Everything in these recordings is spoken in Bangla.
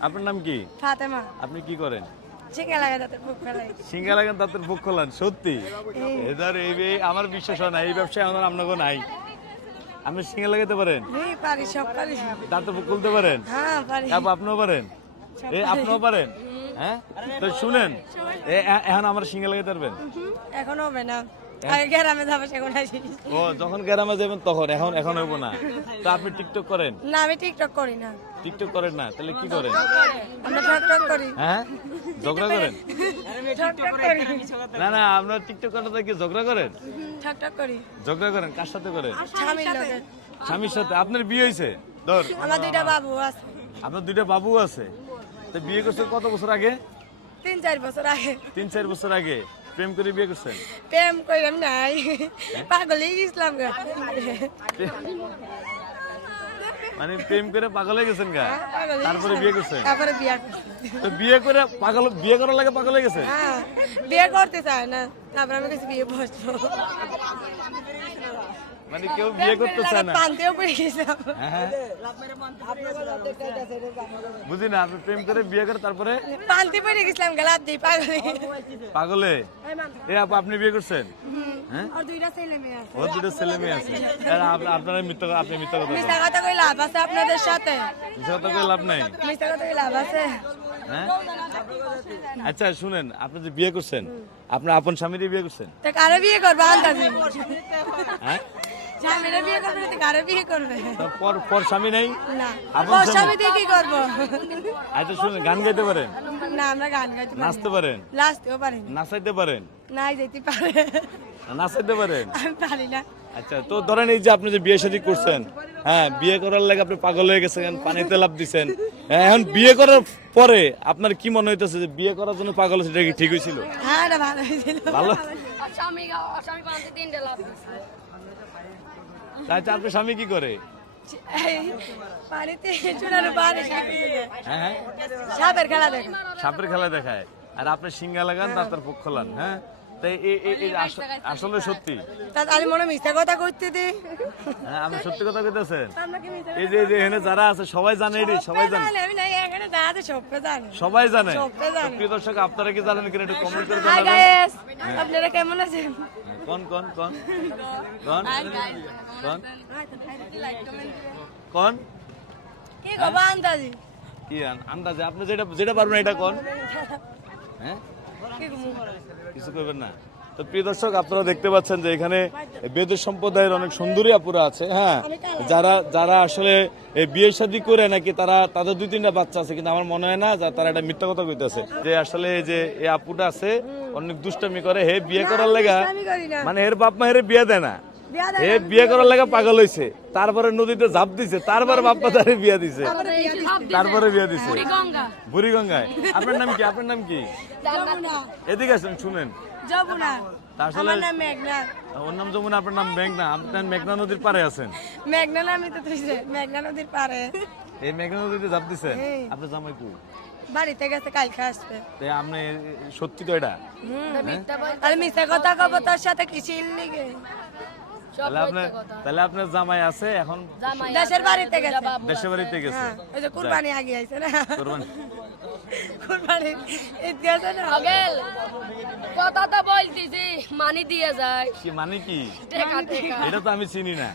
আপনার নাম কি? ফাতেমা। আপনি কি করেন? সিঙ্গা লাগান তাদের বুক খোলান সত্যি? এদের এই এই- আমার বিশ্বাস হয় না এই ব্যবসায় আমার আপনাকে নাই। আপনি সিঙ্গা লাগাতে পারেন পারি সব পারি। দাঁতের বুক খুলতে পারেন? হ্যাঁ পারি। আপনিও পারেন? এই আপনিও পারেন? হ্যাঁ? তো শুনেন এ- এ- এখন আমার সিঙ্গা লাগাতে পারবেন এখন হবে না। গ্রামে যাব সেখন ও যখন গ্রামে যাবেন তখন এখন এখন হইব না। তো আপনি টিকটক করেন? না আমি টিকটক করি না। টিকটক করেন না তাহলে কি করেন? আমরা ঠকঠক করি। হ্যাঁ? ঝগড়া করেন? না না আপনার টিকটক করাতে কি ঝগড়া করেন? ঠকঠক করি। ঝগড়া করেন কার সাথে করেন? স্বামীর সাথে। আপনার বিয়ে হয়েছে ধর। আমার দুইটা বাবু আছে। আপনার দুইটা বাবু আছে। তো বিয়ে করছেন কত বছর আগে? তিন চার বছর আগে। তিন চার বছর আগে। প্রেম করে বিয়ে করছেন? প্রেম করলাম নাই। পাগলই গেছিলাম গা। মানে প্রেম করে পাগল হয়ে গেছেন গা? তারপরে বিয়ে করছেন? তারপরে বিয়া তো বিয়ে করে পাগল বিয়ে করার লাগে পাগল হয়ে গেছে হ্যাঁ বিয়ে করতে চায় না। তারপরে আমি কিছু বিয়ে বসবো মানে কেউ বিয়ে করতে চায় না? পান্তেও পড়ে গেছিলাম হ্যাঁ বুঝি না আপনি প্রেম করে বিয়ে করে তারপরে? পান্তি পড়ে গেছিলাম গেলাপ দিই পাগলে পাগলে? এ আপু আপনি বিয়ে করছেন? হ্যাঁ? আর দুইটা ছেলে মেয়ে আছে। ওর দুটো ছেলে মেয়ে আছে। আর আপনারা মিথ্যা আপনি মিথ্যা কথা মিথ্যা কথা কই লাভ আছে আপনাদের সাথে? মিথ্যা কথা কই লাভ নাই? মিথ্যা কথা কই লাভ আছে? হ্যাঁ? আচ্ছা শুনেন আপনি যে বিয়ে করছেন আপনার আপন স্বামীরই বিয়ে করছেন? তো কারও বিয়ে করবে আন্দাজি? হ্যাঁ? স্বামীরা বিয়ে করবে তো কারও বিয়ে করবে? পর পর স্বামী নেই? না। স্বামী? দিয়ে কি করব? আচ্ছা শুনেন গান গাইতে পারেন? না আমরা গান গাইতে পারি নাচতে পারেন? লাস্টেও পারি নাচাইতে পারেন? নাই যেতে পারে। নাচাইতে পারেন। আমি পারি না। আচ্ছা তো ধরেন এই যে আপনি যে বিয়ে শাদী করছেন হ্যাঁ বিয়ে করার লাগে আপনি পাগল হয়ে গেছেন পানিতে লাভ দিছেন। হ্যাঁ, এখন বিয়ে করার পরে আপনার কি মনে হইতেছে যে বিয়ে করার জন্য পাগল এটা কি ঠিক হয়েছিল? হ্যাঁ এটা ভালো হয়েছিল। ভালো? স্বামী স্বামী পান্তে তিনটে লাভ দিছে। আচ্ছা আপনার স্বামী কি করে? পানিতে হ্যাঁ হ্যাঁ। সাপের খেলা দেখো। সাপের খেলা দেখায়। আর আপনি সিঙ্গা লাগান তার পক্ষ লান হ্যাঁ? তাই আসলে সত্যি। আমি মনে হয় মিথ্যা কথা করতে দি। হ্যাঁ আপনি সত্যি কথা কইতেছেন। এই যে যে এখানে যারা আছে সবাই জানে এটি সবাই জানে। আমি সবাই জানে। প্রিয় দর্শক আপনারা কি জানেন কিনা একটু কমেন্ট করে জানাবেন। আপনারা কেমন আছেন? হ্যাঁ, কোন কোন কোন? কোন? কোন? কোন? কি গো আন্দাজি? কি আন- আন্দাজে? আপনি যেটা যেটা পারবেন এটা কোন? হ্যাঁ? কিছু করবেন না। তো প্রিয় দর্শক আপনারা দেখতে পাচ্ছেন যে এখানে বেদের সম্প্রদায়ের অনেক সুন্দরী আপুরা আছে হ্যাঁ? যারা যারা আসলে বিয়ে শাদী করে নাকি তারা তাদের দুই তিনটা বাচ্চা আছে কিন্তু আমার মনে হয় না যে তারা এটা মিথ্যা কথা কইতেছে। যে আসলে যে এই আপুটা আছে অনেক দুষ্টামি করে হে বিয়ে করার লেগা মানে এর বাপ মা হেরে বিয়ে দেয় না। হে বিয়ে করার লাগা পাগল হইছে। তারপরে নদীতে ঝাঁপ দিছে তারপরে বাপ্পা তারে বিয়ে দিছে। তারপরে বিয়া দিছে। গঙ্গা বুড়িগঙ্গায়। আপনার নাম কি? আপনার নাম কি? এদিকে আসেন শুনেন। আসলে মেঘনা। ওর নাম যেমন আপনার নাম মেঘনা। আপনার মেঘনা নদীর পারে আছেন। মেঘনা নামই তো মেঘনা নদীর পারে এই মেঘনা নদীতে ঝাঁপ দিছেন? হ্যাঁ। আপনার জামাই কই? বাড়িতে গেছে কালকে আসবে। আপনি সত্যি তো এটা? আর মিথ্যা কথা কব তোর সাথে কিসির লিগে? সব তাহলে আপনার তাহলে আপনার জামাই আছে এখন জামাই দেশের বাড়িতে গেছে। দেশে বাড়িতে গেছে। হ্যাঁ। ওই যে কুরবানি আগে আইছে না? কোরবানি। কুরবানি ঈদ গেছে না? আগেল কথা তো বলতেছি মানি দিয়ে যায়। কি মানে কি? টেকা টেকা। এটা তো আমি চিনি না।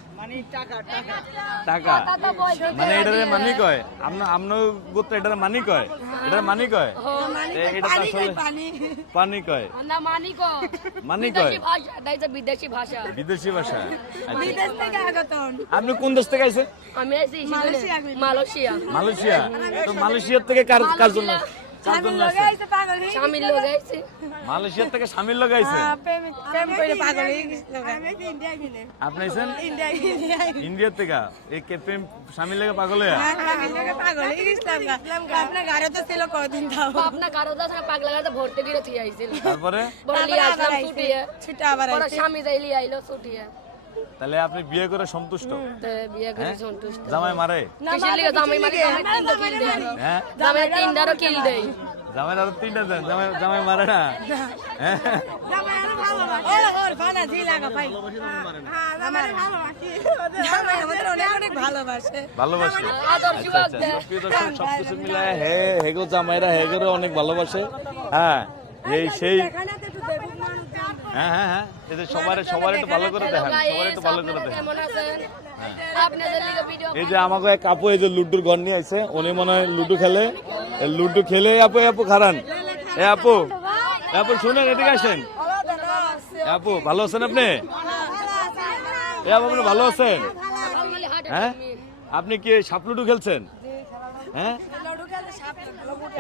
টাকা কথা তো মানে এটারে মানি কয়? আপনার আপনার গোত্র এটারে মানি কয়? এটারে মানি কয়? এটা তো পানি আসলে পানি। পানি কয়? না মানি কো মানি কয়? বিদেশি ভাষা বিদেশি ভাষা। বিদেশি ভাষা। আচ্ছা। বিদেশ থেকে আগতন। আপনি কোন দেশ থেকে আইছেন? আমি মালয়েশিয়া। মালয়েশিয়া। মালয়েশিয়া। তো মালয়েশিয়ার থেকে কার কার জন্য হয়ে স্বামীর লোক আইছে হ্যাঁ, প্রেম প্রেম করে পাগল গেছিল আমি ইন্ডিয়া গেলে আপনি আইছেন ইন্ডিয়া ইন্ডিয়া থেকে? এই কে প্রেম স্বামীর লাগে পাগল পাগল গেছিলাম আপনার ঘরে তো ছিল কদিন তাও আপনার কারও দাস না পাগলা গাছে ভর্তি করে থিয়ে আইছিল। তারপরে? বলে আসলাম ছুটিয়ে। ছুটে আবার আইছে। স্বামী যাইলি আইলো ছুটিয়ে। তাহলে আপনি বিয়ে করে সন্তুষ্ট? বিয়ে করে সন্তুষ্ট। জামাই মারে? কিসের লিগে জামাই তিনটা হ্যাঁ? জামাই তিনটারও কিল দেয়। জামাই আরও তিনটা দেন জামাই জামাই মারে না। হ্যাঁ? ওর ওর ফাদা জি লাগা ভাই। আমার জামাই আমাদের অনেক অনেক ভালোবাসে। ভালোবাসে। আদর আচ্ছা আচ্ছা। দেয়। সবকিছু মিলায় হে হেগো জামাইরা হেগোরও অনেক ভালোবাসে। হ্যাঁ এই সেই হ্যাঁ হ্যাঁ হ্যাঁ। সবার সবার একটু ভালো করে দেখেন সবার একটু ভালো করে দেখেন। কেমন আছেন আপনাদের লিগে ভিডিও এই যে আমাকে এক আপু এই যে লুডুর ঘর নিয়ে আইছে উনি মনে হয় লুডু খেলে। লুডু খেলে আপু আপু খারান। এ আপু আপু শুনেন এদিকে আসেন। আপু ভালো আছেন আপনি? এ আপু আপনি ভালো আছেন? হ্যাঁ? আপনি কি সাপ লুডু খেলছেন? হ্যাঁ?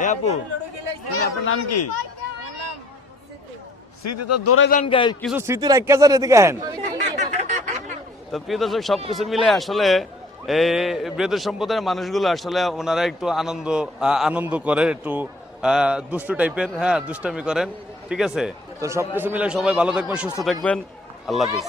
এ আপু আপনার নাম কি? স্মৃতি তো দৌড়ে যান গাই, কিছু স্মৃতি রাখা যান এদিকে হেন তো প্রিয় দর্শক, সবকিছু মিলে আসলে এই বৃহদের সম্প্রদায়ের মানুষগুলো আসলে ওনারা একটু আনন্দ আনন্দ করে, একটু দুষ্টু টাইপের হ্যাঁ দুষ্টামি করেন। ঠিক আছে? তো সবকিছু মিলে সবাই ভালো থাকবেন, সুস্থ থাকবেন। আল্লাহ হাফিজ।